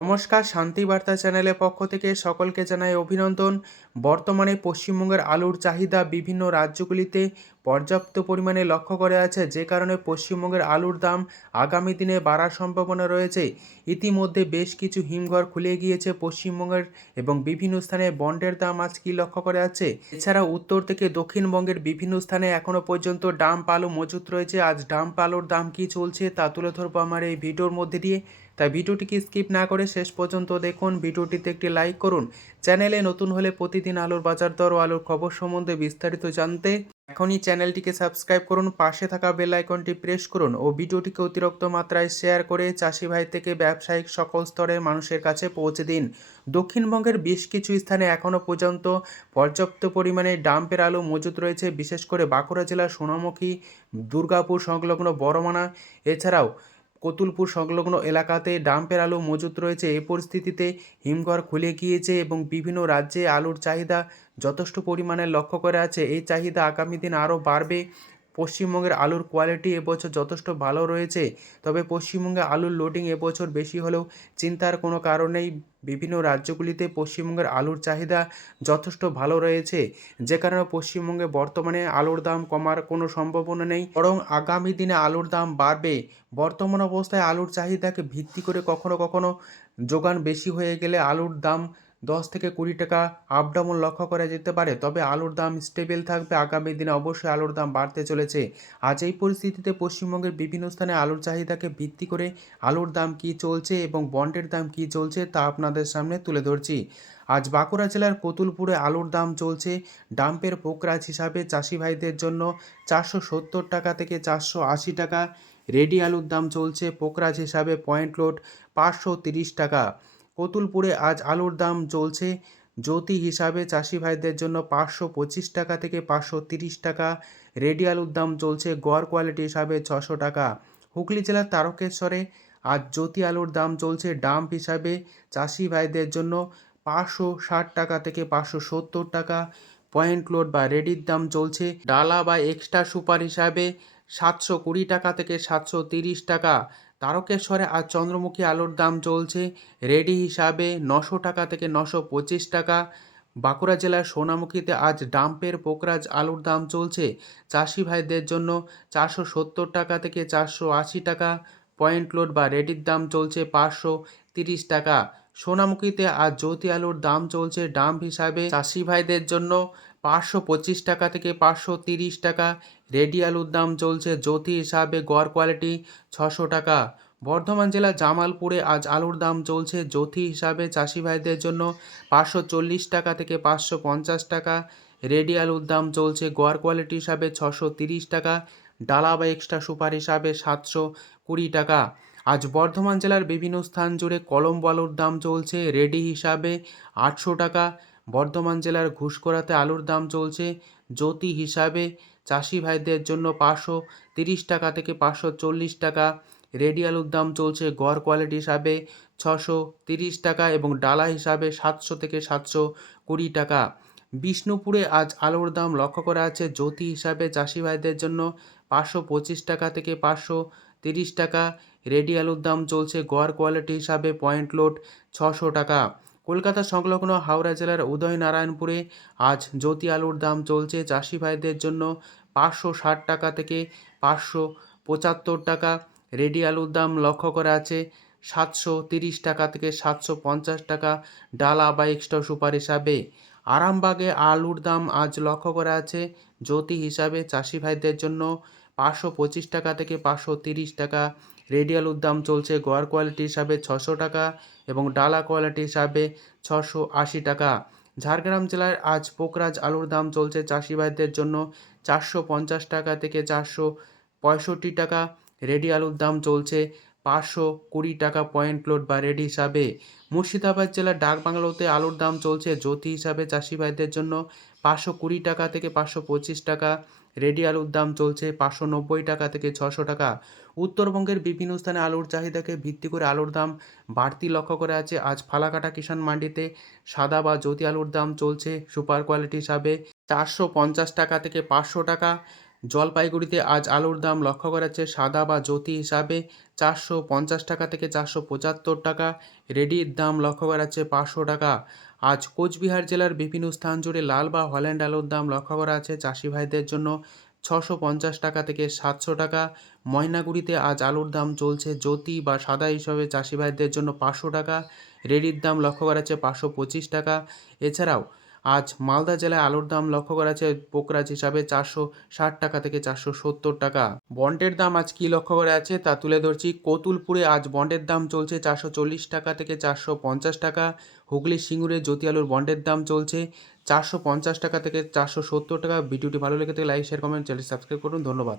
নমস্কার, শান্তি বার্তা চ্যানেলের পক্ষ থেকে সকলকে জানাই অভিনন্দন। বর্তমানে পশ্চিমবঙ্গের আলুর চাহিদা বিভিন্ন রাজ্যগুলিতে পর্যাপ্ত পরিমাণে লক্ষ্য করে আছে যে কারণে পশ্চিমবঙ্গের আলুর দাম আগামী দিনে বাড়ার সম্ভাবনা রয়েছে। ইতিমধ্যে বেশ কিছু হিমঘর খুলে গিয়েছে পশ্চিমবঙ্গের এবং বিভিন্ন স্থানে বন্ডের দাম আজ কী লক্ষ্য করে আছে এছাড়া উত্তর থেকে দক্ষিণবঙ্গের বিভিন্ন স্থানে এখনও পর্যন্ত ডাম্প আলু মজুত রয়েছে। আজ ডাম্প আলুর দাম কী চলছে তা তুলে ধরবো আমার এই ভিডিওর মধ্যে দিয়ে। তাই ভিডিওটিকে স্কিপ না করে শেষ পর্যন্ত দেখুন। ভিডিওটিতে একটি লাইক করুন। চ্যানেলে নতুন হলে প্রতিদিন আলুর বাজার দর ও আলোর খবর সম্বন্ধে বিস্তারিত জানতে এখনই চ্যানেলটিকে সাবস্ক্রাইব করুন। পাশে থাকা বেল আইকনটি প্রেস করুন ও ভিডিওটিকে অতিরিক্ত মাত্রায় শেয়ার করে চাষি ভাই থেকে ব্যবসায়িক সকল স্তরের মানুষের কাছে পৌঁছে দিন। দক্ষিণবঙ্গের বেশ কিছু স্থানে এখনও পর্যন্ত পর্যাপ্ত পরিমাণে ডাম্পের আলু মজুত রয়েছে। বিশেষ করে বাঁকুড়া জেলার সোনামুখী, দুর্গাপুর সংলগ্ন বড়মানা। এছাড়াও কতুলপুর সংলগ্ন এলাকাতে ডাম্পের আলু মজুত রয়েছে। এ পরিস্থিতিতে হিমঘর খুলে গিয়েছে এবং বিভিন্ন রাজ্যে আলুর চাহিদা যথেষ্ট পরিমাণে লক্ষ্য করে আছে এই চাহিদা আগামী দিন আরও বাড়বে। পশ্চিমবঙ্গের আলুর কোয়ালিটি এবছর যথেষ্ট ভালো রয়েছে। তবে পশ্চিমবঙ্গে আলুর লোডিং এবছর বেশি হলেও চিন্তার কোনো কারণ নেই। বিভিন্ন রাজ্যগুলিতে পশ্চিমবঙ্গের আলুর চাহিদা যথেষ্ট ভালো রয়েছে। যে কারণে পশ্চিমবঙ্গে বর্তমানে আলুর দাম কমার কোনো সম্ভাবনা নেই। বরং আগামী দিনে আলুর দাম বাড়বে। বর্তমান অবস্থায় আলুর চাহিদাকে ভিত্তি করে কখনো কখনো যোগান বেশি হয়ে গেলে আলুর দাম দশ থেকে কুড়ি টাকা আপ ডাউন লক্ষ্য করা যেতে পারে, তবে আলুর দাম স্টেবল থাকবে। আগামী দিনে অবশ্যই আলুর দাম বাড়তে চলেছে। আজ এই পরিস্থিতিতে পশ্চিমবঙ্গের বিভিন্ন স্থানে আলুর চাহিদাকে ভিত্তি করে আলুর দাম কী চলছে এবং বন্ডের দাম কী চলছে তা আপনাদের সামনে তুলে ধরছি। আজ বাঁকুড়া জেলার কতুলপুরে আলুর দাম চলছে। ডাম্পের পোকরাজ হিসাবে চাষি ভাইদের জন্য চারশো সত্তর টাকা থেকে চারশো আশি টাকা। রেডি আলুর দাম চলছে পোকরাজ হিসাবে পয়েন্ট লোড পাঁচশো তিরিশ টাকা। কতুলপুরে আজ আলুর দাম চলছে। জ্যোতি হিসাবে চাষি ভাইদের জন্য পাঁচশো পঁচিশ টাকা থেকে পাঁচশো তিরিশ টাকা। রেডি আলুর দাম চলছে গড় কোয়ালিটি হিসাবে ছশো টাকা। হুগলি জেলার তারকেশ্বরে আজ জ্যোতি আলুর দাম চলছে ডাম্প হিসাবে। চাষি ভাইদের জন্য পাঁচশো ষাট টাকা থেকে পাঁচশো সত্তর টাকা। পয়েন্ট লোড বা রেডির দাম চলছে ডালা বা এক্সট্রা সুপার হিসাবে সাতশো কুড়ি টাকা থেকে সাতশো তিরিশ টাকা। তারকেশ্বরে আজ চন্দ্রমুখী আলুর দাম চলছে। রেডি হিসাবে নশো টাকা থেকে নশো পঁচিশ টাকা। বাঁকুড়া জেলার সোনামুখীতে আজ ডাম্পের পোকরাজ আলুর দাম চলছে। চাষি ভাইদের জন্য চারশো সত্তর টাকা থেকে চারশো আশি টাকা। পয়েন্ট লোড বা রেডির দাম চলছে পাঁচশো তিরিশ টাকা। সোনামুখীতে আজ জ্যোতি আলুর দাম চলছে ডাম্প হিসাবে। চাষি ভাইদের জন্য পাঁচশো পঁচিশ টাকা থেকে পাঁচশো তিরিশ টাকা। রেডি আলুর দাম চলছে জ্যোতি হিসাবে গড় কোয়ালিটি ছশো টাকা। বর্ধমান জেলার জামালপুরে আজ আলুর দাম চলছে জ্যোতি হিসাবে চাষি ভাইদের জন্য পাঁচশো চল্লিশ টাকা থেকে পাঁচশো পঞ্চাশ টাকা। রেডি আলুর দাম চলছে গড় কোয়ালিটি হিসাবে ছশো তিরিশ টাকা। ডালা বা এক্সট্রা সুপার হিসাবে সাতশো কুড়ি টাকা। আজ বর্ধমান জেলার বিভিন্ন স্থান জুড়ে কলম আলুর দাম চলছে, রেডি হিসাবে আটশো টাকা। বর্ধমান জেলার ঘুষকরাতে আলুর দাম চলছে জ্যোতি হিসাবে। চাষি ভাইদের জন্য পাঁচশো তিরিশ টাকা থেকে পাঁচশো চল্লিশ টাকা। রেডি আলুর দাম চলছে গড় কোয়ালিটি হিসাবে ছশো তিরিশ টাকা এবং ডালা হিসাবে সাতশো থেকে সাতশো কুড়ি টাকা। বিষ্ণুপুরে আজ আলুর দাম লক্ষ্য করা আছে জ্যোতি হিসাবে। চাষি ভাইদের জন্য পাঁচশো পঁচিশ টাকা থেকে পাঁচশো তিরিশ টাকা। রেডি আলুর দাম চলছে গড় কোয়ালিটি হিসাবে পয়েন্ট লোড ছশো টাকা। কলকাতা সংলগ্ন হাওড়া জেলার উদয়নারায়ণপুরে আজ জ্যোতি আলুর দাম চলছে চাষি ভাইদের জন্য পাঁচশো ষাট টাকা থেকে পাঁচশো পঁচাত্তর টাকা। রেডি আলুর দাম লক্ষ্য করা আছে সাতশো তিরিশ টাকা থেকে সাতশো পঞ্চাশ টাকা ডালা বা এক্সট্রা সুপার হিসাবে। আরামবাগে আলুর দাম আজ লক্ষ্য করা আছে জ্যোতি হিসাবে চাষি ভাইদের জন্য পাঁচশো পঁচিশ টাকা থেকে পাঁচশো তিরিশ টাকা। রেডিয়াল দাম চলছে গড় কোয়ালিটি হিসাবে ছশো টাকা এবং ডালা কোয়ালিটি হিসাবে ছশো আশি টাকা। ঝাড়গ্রাম জেলায় আজ পোকরাজ আলুর দাম চলছে চাষিবাদের জন্য চারশো পঞ্চাশ টাকা থেকে চারশো পঁয়ষট্টি টাকা। রেডি আলুর দাম চলছে পাঁচশো কুড়ি টাকা পয়েন্ট লোড বা রেডি হিসাবে। মুর্শিদাবাদ জেলার ডাকবাংলোতে আলুর দাম চলছে জ্যোতি হিসাবে চাষি ভাইদের জন্য পাঁচশো কুড়ি টাকা থেকে পাঁচশো পঁচিশ টাকা, রেডি আলুর দাম চলছে পাঁচশো নব্বই টাকা থেকে ছশো টাকা। উত্তরবঙ্গের বিভিন্ন স্থানে আলুর চাহিদাকে ভিত্তি করে আলুর দাম বাড়তি লক্ষ্য করে আছে। আজ ফালাকাটা কিষাণ মান্ডিতে সাদা বা জ্যোতি আলুর দাম চলছে সুপার কোয়ালিটি হিসাবে চারশো পঞ্চাশ টাকা থেকে পাঁচশো টাকা জলপাইগুড়িতে আজ আলুর দাম লক্ষ্য করা যাচ্ছে সাদা বা জ্যোতি হিসাবে চারশো পঞ্চাশ টাকা থেকে চারশো পঁচাত্তর টাকা, রেডির দাম লক্ষ্য করা যাচ্ছে পাঁচশো টাকা। আজ কোচবিহার জেলার বিভিন্ন স্থান জুড়ে লাল বা হল্যান্ড আলুর দাম লক্ষ্য করা আছে চাষি ভাইদের জন্য ছশো পঞ্চাশ টাকা থেকে সাতশো টাকা। ময়নাগুড়িতে আজ আলুর দাম চলছে জ্যোতি বা সাদা হিসাবে চাষি ভাইদের জন্য পাঁচশো টাকা, রেডির দাম লক্ষ্য করা যাচ্ছে পাঁচশো পঁচিশ টাকা। এছাড়াও আজ মালদা জেলায় আলুর দাম লক্ষ্য করা যাচ্ছে পোকরাজ হিসাবে চারশো ষাট টাকা থেকে চারশো সত্তর টাকা। বন্ডের দাম আজ কী লক্ষ্য করা আছে তা তুলে ধরছি। কতুলপুরে আজ বন্ডের দাম চলছে চারশো চল্লিশ টাকা থেকে চারশো পঞ্চাশ টাকা। হুগলি সিঙ্গুরে জ্যোতি আলুর বন্ডের দাম চলছে চারশো পঞ্চাশ টাকা থেকে চারশো সত্তর টাকা। ভিডিওটি ভালো লেগে থাকে like, share, comment channel subscribe করুন। ধন্যবাদ।